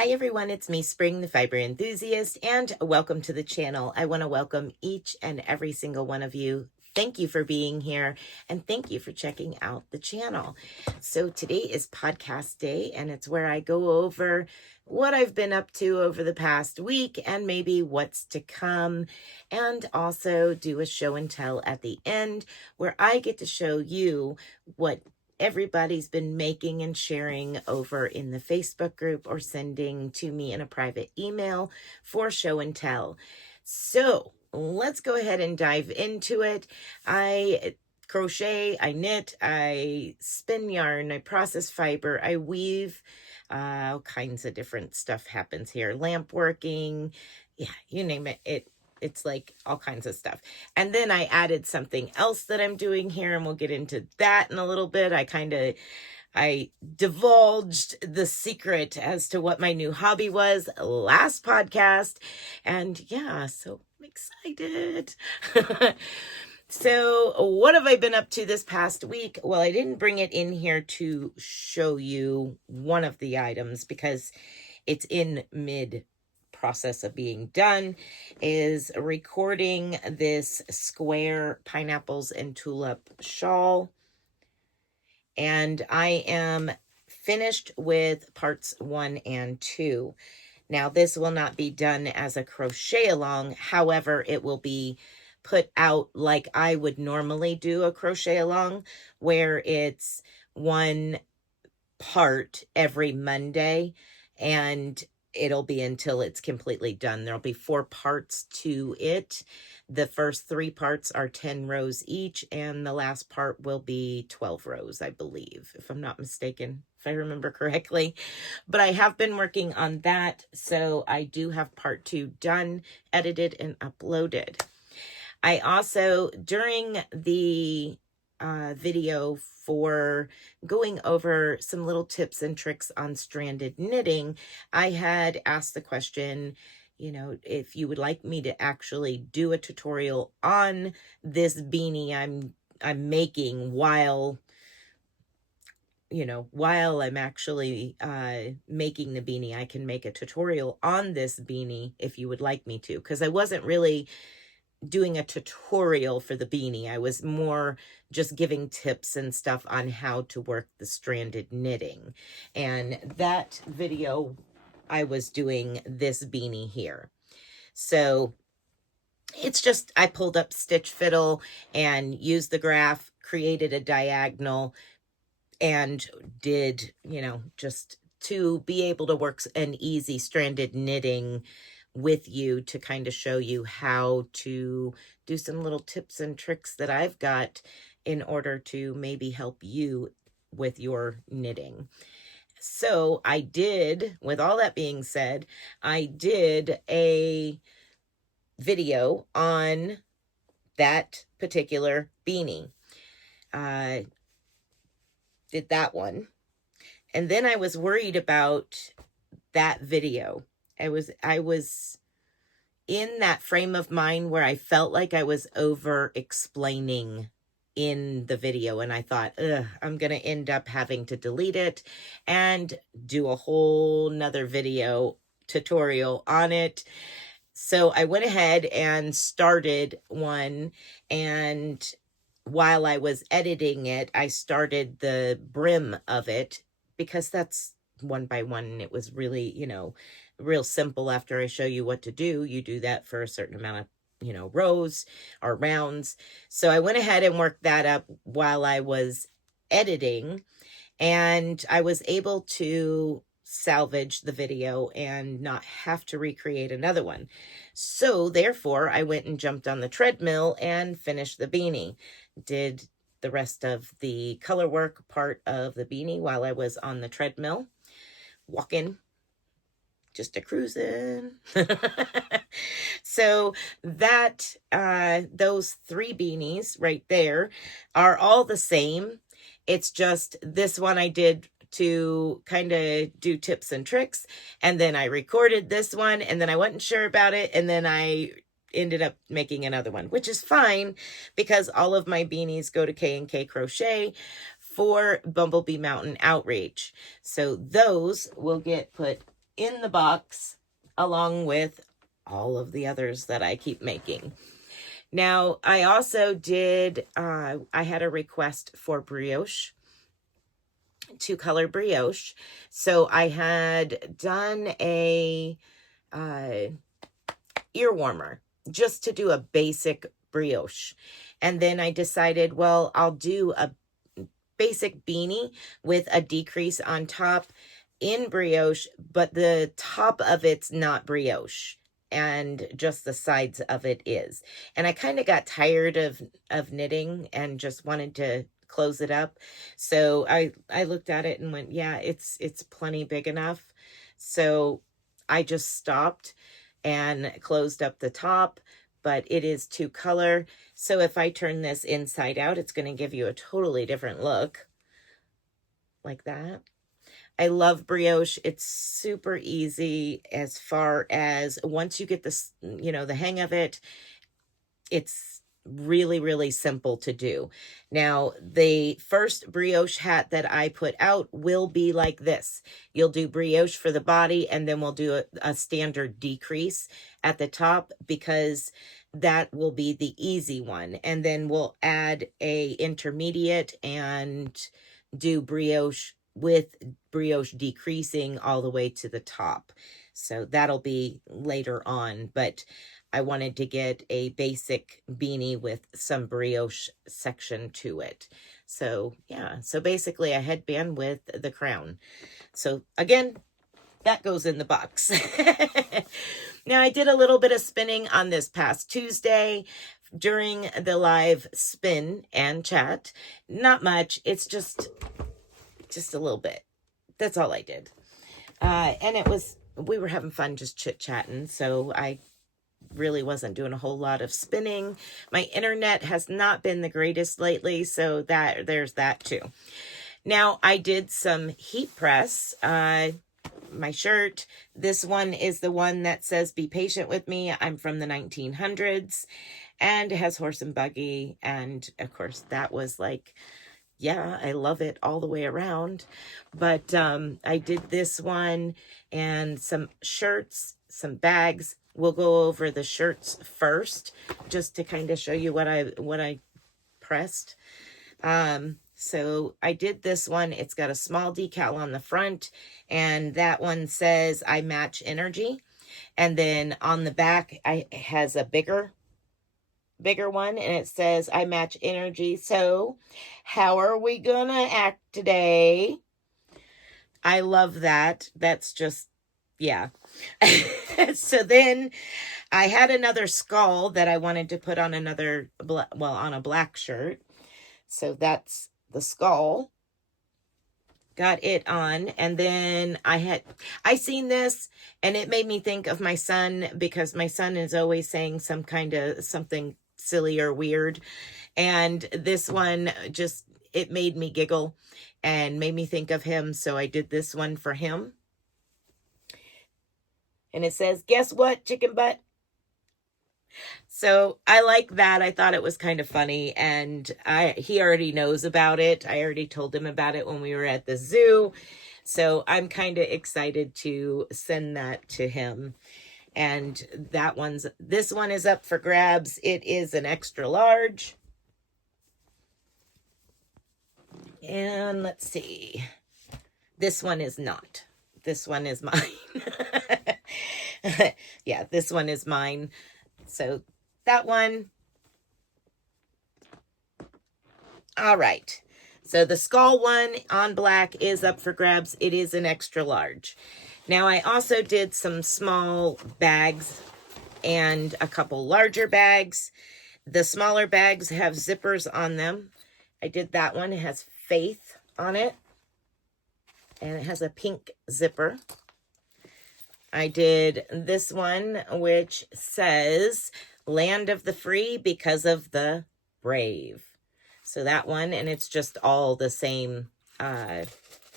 Hi everyone, it's me, Spring, the fiber enthusiast, and welcome to the channel. I want to welcome each and every single one of you. Thank you for being here, and thank you for checking out the channel. So today is podcast day, and it's where I go over what I've been up to over the past week and maybe what's to come, and also do a show and tell at the end where I get to show you what everybody's been making and sharing over in the Facebook group or sending to me in a private email for show and tell. So let's go ahead and dive into it. I crochet, I knit, I spin yarn, I process fiber, I weave. All kinds of different stuff happens here. Lamp working, yeah, you name it. It's like all kinds of stuff. And then I added something else that I'm doing here, and we'll get into that in a little bit. I divulged the secret as to what my new hobby was last podcast. And yeah, so I'm excited. So what have I been up to this past week? Well, I didn't bring it in here to show you one of the items because it's in mid process of being done, is recording this square pineapples and tulip shawl. And I am finished with parts 1 and 2. Now, this will not be done as a crochet along. However, it will be put out like I would normally do a crochet along, where it's one part every Monday, and it'll be until it's completely done. There'll be 4 parts to it. The first 3 parts are 10 rows each, and the last part will be 12 rows, I believe, if I'm not mistaken, if I remember correctly. But I have been working on that, so I do have part 2 done, edited, and uploaded. I also, during the video for going over some little tips and tricks on stranded knitting, I had asked the question, you know, if you would like me to actually do a tutorial on this beanie I'm making while I'm actually making the beanie. I can make a tutorial on this beanie if you would like me to, because I wasn't really doing a tutorial for the beanie. I was more just giving tips and stuff on how to work the stranded knitting. And that video, I was doing this beanie here. So it's just, I pulled up Stitch Fiddle and used the graph, created a diagonal, and did, just to be able to work an easy stranded knitting with you, to kind of show you how to do some little tips and tricks that I've got in order to maybe help you with your knitting. So I did, with all that being said, I did a video on that particular beanie. Did that one. And then I was worried about that video. I was in that frame of mind where I felt like I was over explaining in the video, and I thought, I'm going to end up having to delete it and do a whole nother video tutorial on it. So I went ahead and started one, and while I was editing it, I started the brim of it, because that's one by one, and it was really, real simple. After I show you what to do, you do that for a certain amount of, rows or rounds. So I went ahead and worked that up while I was editing, and I was able to salvage the video and not have to recreate another one. So therefore, I went and jumped on the treadmill and finished the beanie. Did the rest of the color work part of the beanie while I was on the treadmill, walking, just a cruising. So that, those 3 beanies right there are all the same. It's just this one I did to kind of do tips and tricks, and then I recorded this one, and then I wasn't sure about it, and then I ended up making another one, which is fine because all of my beanies go to K&K Crochet for Bumblebee Mountain outreach. So those will get put in the box along with all of the others that I keep making. Now, I also did, I had a request for brioche, 2-color brioche. So I had done a ear warmer just to do a basic brioche. And then I decided, well, I'll do a basic beanie with a decrease on top in brioche, but the top of it's not brioche and just the sides of it is. And I kind of got tired of knitting and just wanted to close it up. So I looked at it and went, yeah, it's plenty big enough. So I just stopped and closed up the top, but it is 2-color. So if I turn this inside out, it's going to give you a totally different look like that. I love brioche. It's super easy as far as once you get this, you know, the hang of it, it's really, really simple to do. Now, the first brioche hat that I put out will be like this. You'll do brioche for the body, and then we'll do a standard decrease at the top, because that will be the easy one. And then we'll add a intermediate and do brioche with brioche decreasing all the way to the top. So that'll be later on, but I wanted to get a basic beanie with some brioche section to it. So yeah, so basically a headband with the crown. So again, that goes in the box. Now, I did a little bit of spinning on this past Tuesday during the live spin and chat. Not much. It's just a little bit. That's all I did. And we were having fun just chit-chatting, so I really wasn't doing a whole lot of spinning. My internet has not been the greatest lately, so there's that too. Now, I did some heat press. My shirt, this one is the one that says, "Be patient with me. I'm from the 1900s," and it has horse and buggy. And of course, that was like, yeah, I love it all the way around. But I did this one and some shirts, some bags. We'll go over the shirts first, just to kind of show you what I pressed. So I did this one. It's got a small decal on the front, and that one says, "I match energy." And then on the back, it has a bigger one, and it says, "I match energy. So how are we gonna act today?" I love that. That's just, yeah. So then I had another skull that I wanted to put on on a black shirt. So that's the skull. Got it on. And then I seen this, and it made me think of my son, because my son is always saying something silly or weird. And this one it made me giggle and made me think of him. So I did this one for him. And it says, "Guess what, chicken butt?" So I like that. I thought it was kind of funny, and he already knows about it. I already told him about it when we were at the zoo. So I'm kind of excited to send that to him. And this one is up for grabs. It is an extra large. And let's see. This one is not. This one is mine. Yeah, this one is mine. So that one. All right. So the skull one on black is up for grabs. It is an extra large. Now, I also did some small bags and a couple larger bags. The smaller bags have zippers on them. I did that one. It has Faith on it, and it has a pink zipper. I did this one, which says, "Land of the Free because of the Brave." So that one, and it's just all the same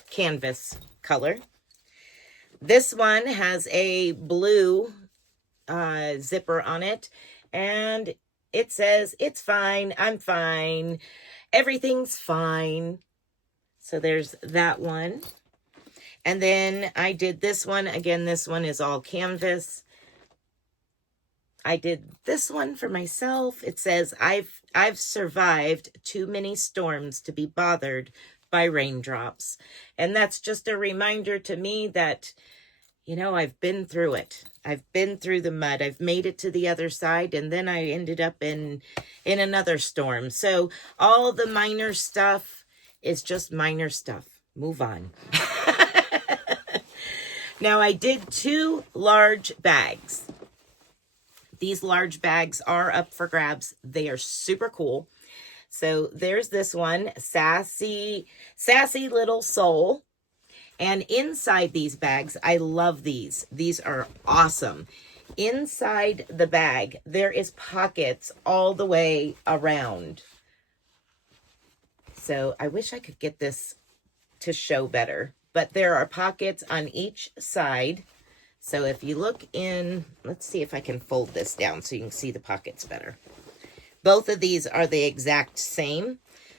canvas color. This one has a blue zipper on it, and it says, "It's fine, I'm fine, everything's fine." So there's that one. And then I did this one. Again, this one is all canvas. I did this one for myself. It says, I've survived too many storms to be bothered by raindrops. And that's just a reminder to me that, you know, I've been through it. I've been through the mud. I've made it to the other side, and then I ended up in another storm. So all the minor stuff is just minor stuff. Move on. Now, I did 2 large bags. These large bags are up for grabs. They are super cool. So there's this one, Sassy Little Soul. And inside these bags, I love these. These are awesome. Inside the bag, there is pockets all the way around. So I wish I could get this to show better. But there are pockets on each side. So if you look in, let's see if I can fold this down so you can see the pockets better. Both of these are the exact same.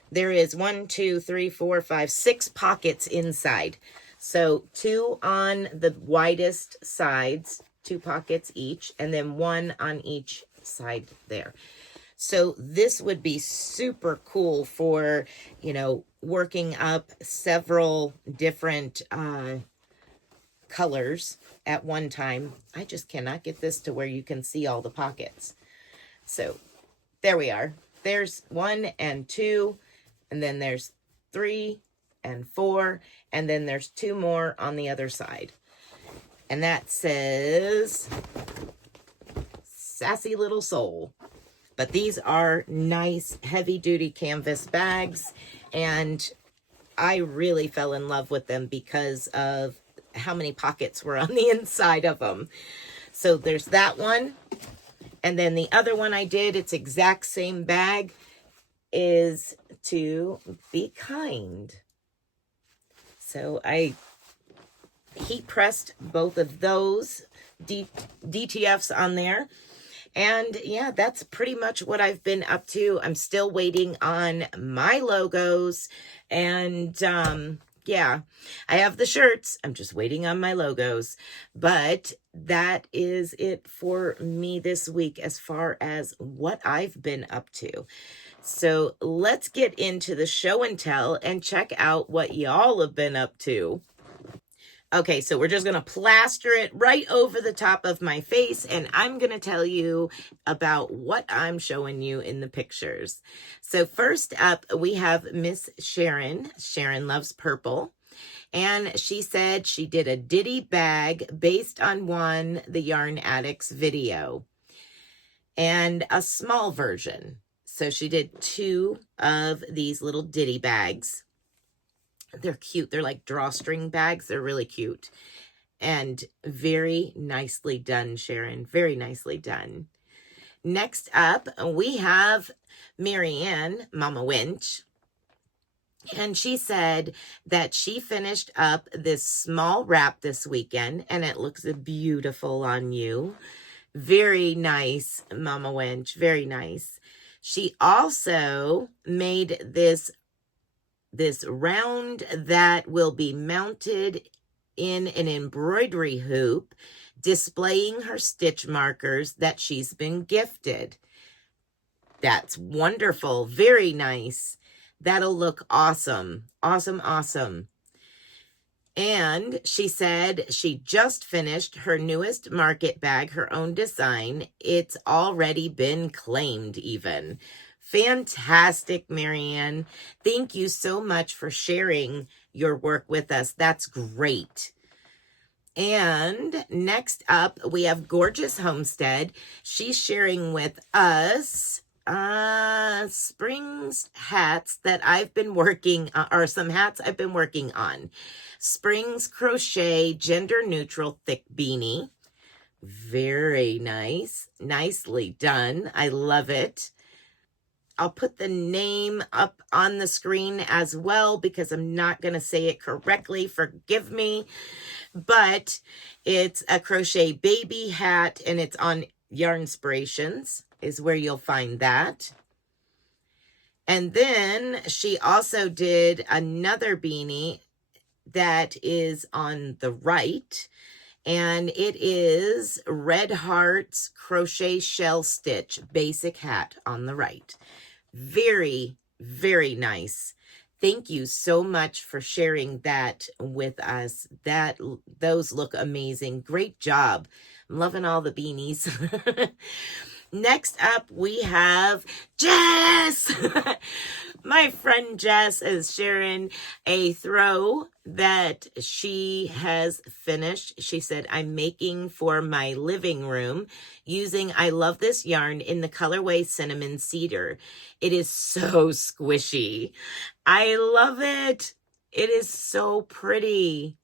There is 1, 2, 3, 4, 5, 6 pockets inside. So 2 on the widest sides, 2 pockets each, and then 1 on each side there. So this would be super cool for, you know, working up several different colors at one time. I just cannot get this to where you can see all the pockets. So there we are. There's 1 and 2, and then there's 3 and 4, and then there's 2 more on the other side. And that says Sassy Little Soul. But these are nice heavy-duty canvas bags, and I really fell in love with them because of how many pockets were on the inside of them. So there's that one. And then the other one I did, it's exact same bag, is To Be Kind. So I heat pressed both of those DTFs on there. And yeah, that's pretty much what I've been up to. I'm still waiting on my logos. And yeah, I have the shirts. I'm just waiting on my logos. But that is it for me this week as far as what I've been up to. So let's get into the show and tell and check out what y'all have been up to. Okay, so we're just going to plaster it right over the top of my face, and I'm going to tell you about what I'm showing you in the pictures. So first up, we have Miss Sharon. Sharon loves purple, and she said she did a ditty bag based on the Yarn Addicts video, and a small version. So she did 2 of these little ditty bags. They're cute. They're like drawstring bags. They're really cute. And very nicely done, Sharon. Very nicely done. Next up, we have Maryanne, Mama Winch. And she said that she finished up this small wrap this weekend, and it looks beautiful on you. Very nice, Mama Winch. Very nice. She also made this round that will be mounted in an embroidery hoop, displaying her stitch markers that she's been gifted. That's wonderful. Very nice. That'll look awesome. Awesome, awesome. And she said she just finished her newest market bag, her own design. It's already been claimed even. Fantastic, Maryanne. Thank you so much for sharing your work with us. That's great. And next up, we have Gorgeous Homestead. She's sharing with us Spring's hats that I've been working on, or some hats I've been working on. Spring's Crochet Gender Neutral Thick Beanie. Very nice. Nicely done. I love it. I'll put the name up on the screen as well because I'm not going to say it correctly. Forgive me. But it's a crochet baby hat, and it's on Yarnspirations is where you'll find that. And then she also did another beanie. that is on the right, and it is Red Heart's Crochet Shell Stitch Basic Hat on the right. Very, very nice. Thank you so much for sharing that with us. Those look amazing. Great job. I'm loving all the beanies. Next up, we have Jess. My friend Jess is sharing a throw that she has finished. She said, I'm making for my living room using I Love This yarn in the colorway Cinnamon Cedar. It is so squishy. I love it. It is so pretty.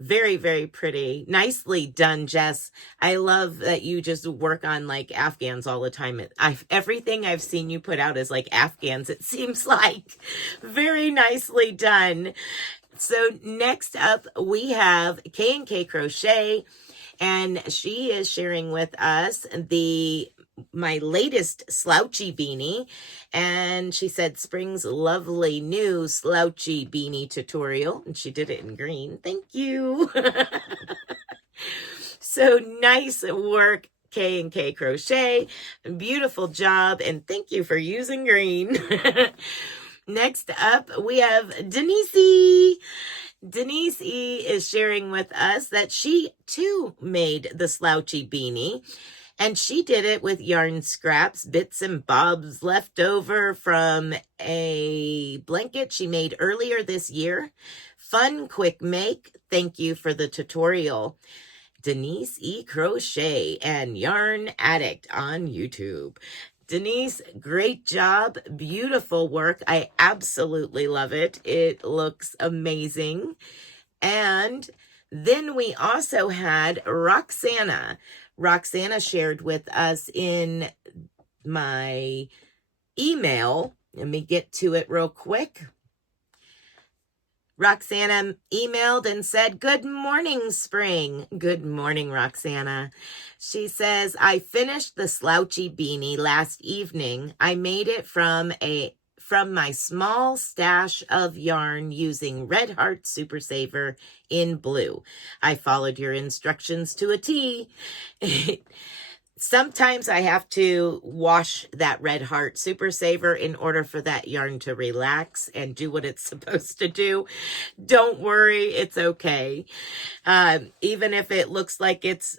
Very, very pretty. Nicely done, Jess. I love that you just work on like Afghans all the time. Everything I've seen you put out is like Afghans, it seems like. Very nicely done. So next up, we have K&K Crochet, and she is sharing with us my latest slouchy beanie, and she said spring's lovely new slouchy beanie tutorial, and she did it in green. Thank you. So nice work, K&K Crochet. Beautiful job, and thank you for using green. Next up, we have Denise. Denise E is sharing with us that she too made the slouchy beanie, and she did it with yarn scraps, bits and bobs left over from a blanket she made earlier this year. Fun, quick make. Thank you for the tutorial. Denise E Crochet and Yarn Addict on YouTube. Denise, great job. Beautiful work. I absolutely love it. It looks amazing. And then we also had Roxanna. Roxanna shared with us in my email. Let me get to it real quick. Roxanna emailed and said, good morning, spring. Good morning, Roxanna. She says, I finished the slouchy beanie last evening. I made it from my small stash of yarn using Red Heart Super Saver in blue. I followed your instructions to a T. Sometimes I have to wash that Red Heart Super Saver in order for that yarn to relax and do what it's supposed to do. Don't worry, it's okay. Even if it looks like it's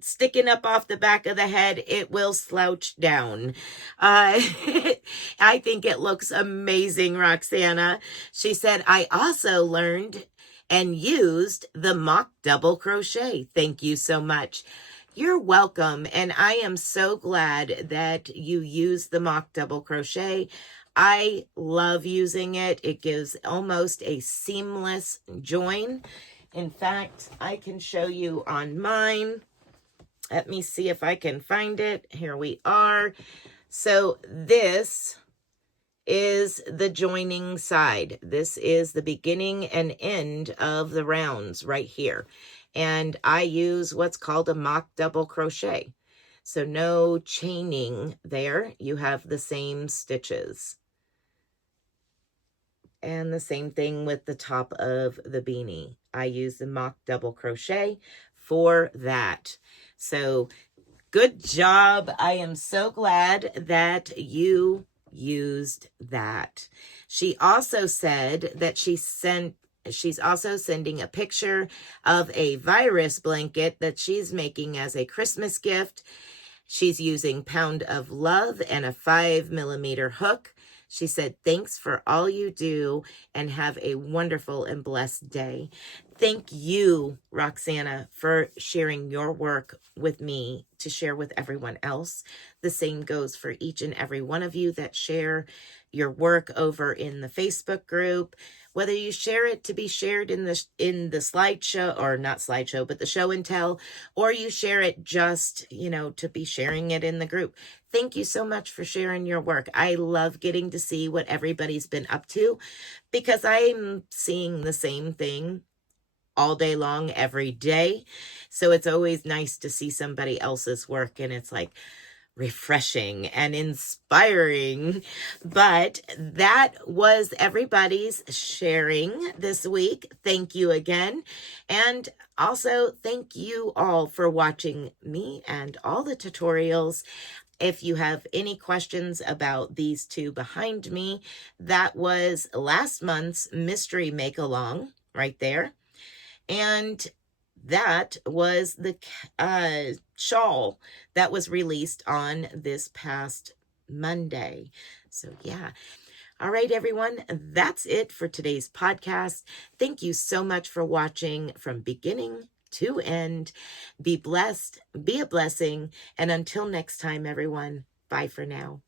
sticking up off the back of the head, it will slouch down. I think it looks amazing, Roxanna. She said, I also learned and used the mock double crochet. Thank you so much. You're welcome, and I am so glad that you use the mock double crochet. I love using it. It gives almost a seamless join. In fact, I can show you on mine. Let me see if I can find it. Here we are. So this is the joining side. This is the beginning and end of the rounds right here. And I use what's called a mock double crochet. So no chaining there. You have the same stitches. And the same thing with the top of the beanie. I use the mock double crochet for that. So good job. I am so glad that you used that. She also said that she's also sending a picture of a virus blanket that she's making as a Christmas gift. She's using Pound of Love and a 5mm hook. She said, thanks for all you do and have a wonderful and blessed day. Thank you, Roxanna, for sharing your work with me to share with everyone else. The same goes for each and every one of you that share your work over in the Facebook group. Whether you share it to be shared in the slideshow, or not slideshow, but the show and tell, or you share it just, to be sharing it in the group. Thank you so much for sharing your work. I love getting to see what everybody's been up to, because I'm seeing the same thing all day long, every day. So it's always nice to see somebody else's work, and it's like, refreshing and inspiring. But that was everybody's sharing this week. Thank you again. And also thank you all for watching me and all the tutorials. If you have any questions about these two behind me, that was last month's mystery make-along right there. And that was the shawl that was released on this past Monday. So yeah. All right, everyone, that's it for today's podcast. Thank you so much for watching from beginning to end. Be blessed, be a blessing, and until next time, everyone, bye for now.